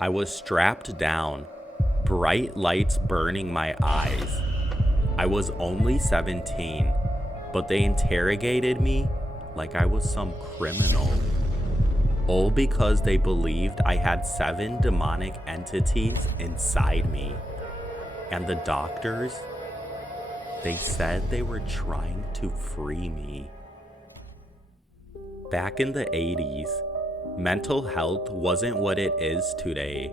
I was strapped down, bright lights burning my eyes. I was only 17, but they interrogated me like I was some criminal. All because they believed I had 7 demonic entities inside me. And the doctors, they said they were trying to free me. Back in the 80s, mental health wasn't what it is today.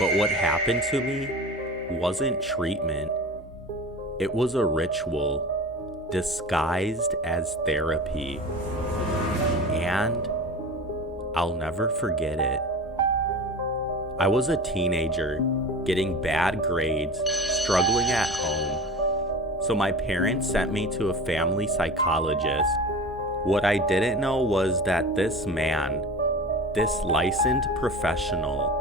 But what happened to me wasn't treatment. It was a ritual disguised as therapy. And I'll never forget it. I was a teenager, getting bad grades, struggling at home. So my parents sent me to a family psychologist. What I didn't know was that this man, this licensed professional,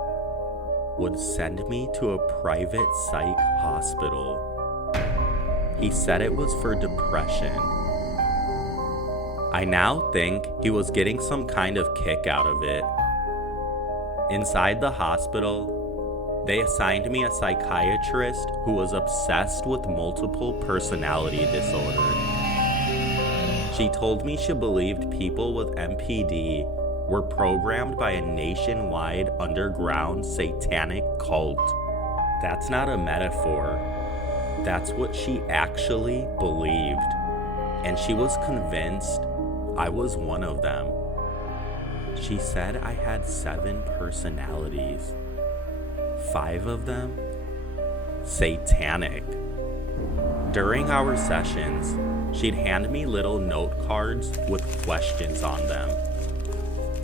would send me to a private psych hospital. He said it was for depression. I now think he was getting some kind of kick out of it. Inside the hospital, they assigned me a psychiatrist who was obsessed with multiple personality disorder. She told me she believed people with MPD were programmed by a nationwide underground satanic cult. That's not a metaphor. That's what she actually believed. And she was convinced I was one of them. She said I had 7 personalities. 5 of them satanic. During our sessions, she'd hand me little note cards with questions on them.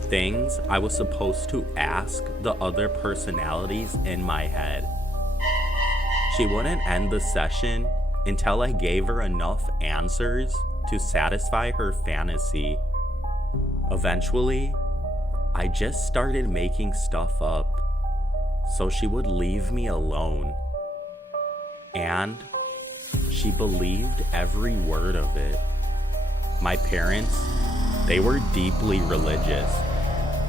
Things I was supposed to ask the other personalities in my head. She wouldn't end the session until I gave her enough answers to satisfy her fantasy. Eventually, I just started making stuff up, so she would leave me alone. And she believed every word of it. My parents, they were deeply religious.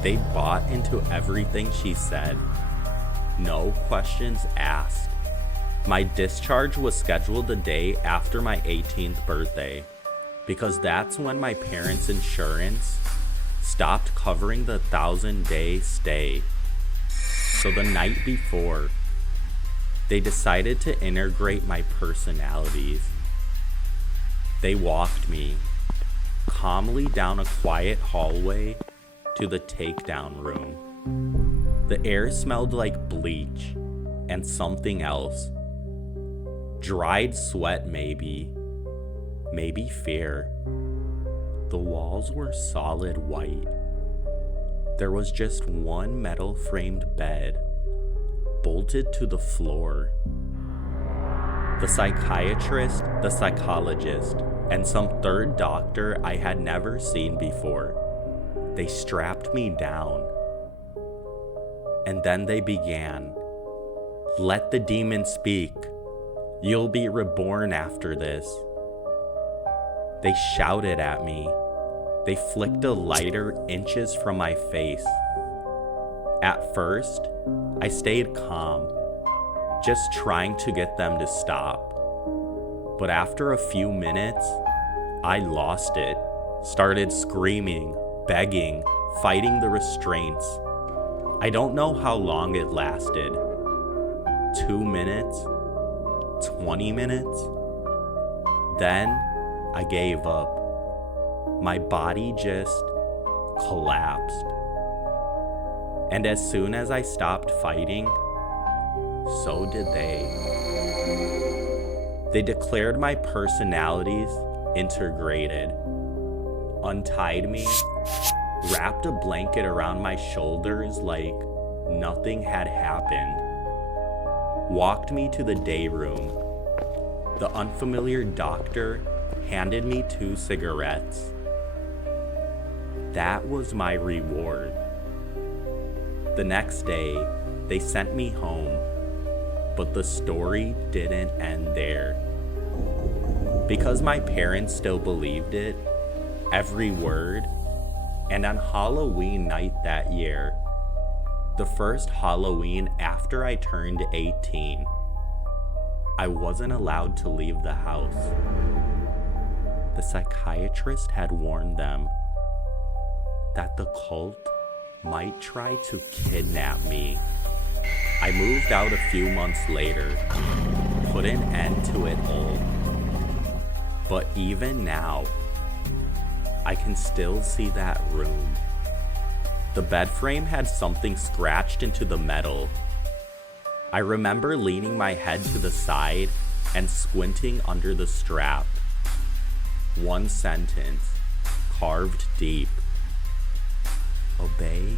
They bought into everything she said. No questions asked. My discharge was scheduled the day after my 18th birthday, because that's when my parents' insurance stopped covering the 1,000-day stay. So the night before, they decided to integrate my personalities. They walked me calmly down a quiet hallway to the takedown room. The air smelled like bleach and something else. Dried sweat maybe fear. The walls were solid white. There was just one metal framed bed, bolted to the floor. The psychiatrist, the psychologist, and some third doctor I had never seen before. They strapped me down. And then they began. Let the demon speak. You'll be reborn after this. They shouted at me. They flicked a lighter inches from my face. At first, I stayed calm, just trying to get them to stop. But after a few minutes, I lost it, started screaming, begging, fighting the restraints. I don't know how long it lasted. 2 minutes? 20 minutes? Then I gave up. My body just collapsed. And as soon as I stopped fighting, so did they. They declared my personalities integrated, untied me, wrapped a blanket around my shoulders like nothing had happened, walked me to the day room. The unfamiliar doctor handed me 2 cigarettes. That was my reward. The next day, they sent me home, but the story didn't end there. Because my parents still believed it, every word, and on Halloween night that year, The first Halloween after I turned 18, I wasn't allowed to leave the house. The psychiatrist had warned them that the cult might try to kidnap me. I moved out a few months later, put an end to it all. But even now, I can still see that room. The bed frame had something scratched into the metal. I remember leaning my head to the side and squinting under the strap. One sentence, carved deep. Obey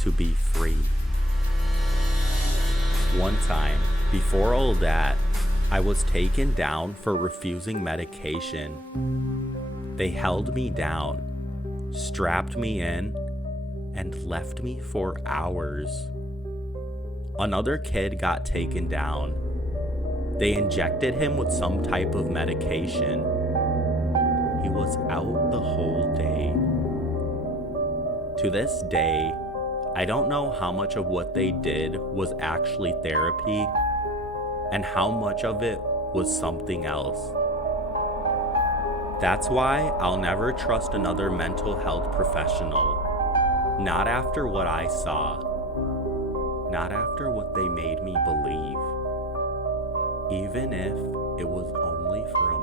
to be free. One time, before all that, I was taken down for refusing medication. They held me down, strapped me in, and left me for hours. Another kid got taken down. They injected him with some type of medication. He was out the whole day. To this day, I don't know how much of what they did was actually therapy and how much of it was something else. That's why I'll never trust another mental health professional. Not after what I saw. Not after what they made me believe. Even if it was only for a